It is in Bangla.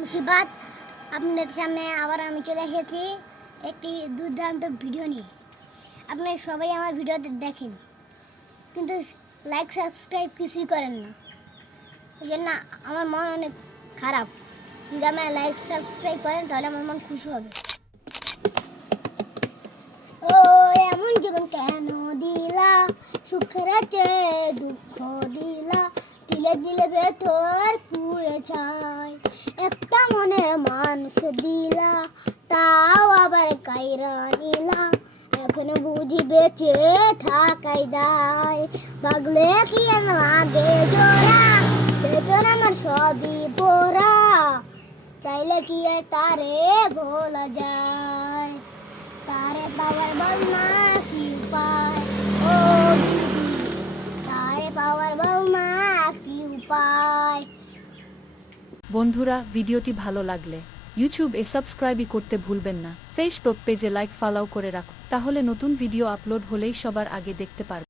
মুসিবাত আপনাদের সামনে আবার আমি চলে এসেছি একটি দুর্দান্ত ভিডিও নিয়ে। আপনারা সবাই আমার ভিডিওতে দেখেন, কিন্তু লাইক সাবস্ক্রাইব কিছুই করেন না। এই জন্য আমার মন অনেক খারাপ। যদি আপনারা লাইক সাবস্ক্রাইব করেন তাহলে আমার মন খুশি হবে। ও এমন জীবন কেন দিলা, সুখের চেয়ে দুঃখ দিলা, দিলে দিলে ভেতর পুড়ে যায়। একটা মনের মানুষ দিলা, তাও আবার কাইরা নিলা, এখন বুঝি বেঁচে থাকাই দায়। ভাগলে কি লাগে জোড়া, বেজন আমার সবই পোড়া, চাইলে কি তারে ভোলা যায়। তারে পাওয়ার বল না কি উপায়, ও দিদি তারে পাওয়ার বল না কি উপায়। বন্ধুরা, ভিডিওটি ভালো লাগলে ইউটিউবে সাবস্ক্রাইব করতে ভুলবেন না। ফেসবুক পেজে লাইক ফলো করে রাখুন, তাহলে নতুন ভিডিও আপলোড হলেই সবার আগে দেখতে পারবেন।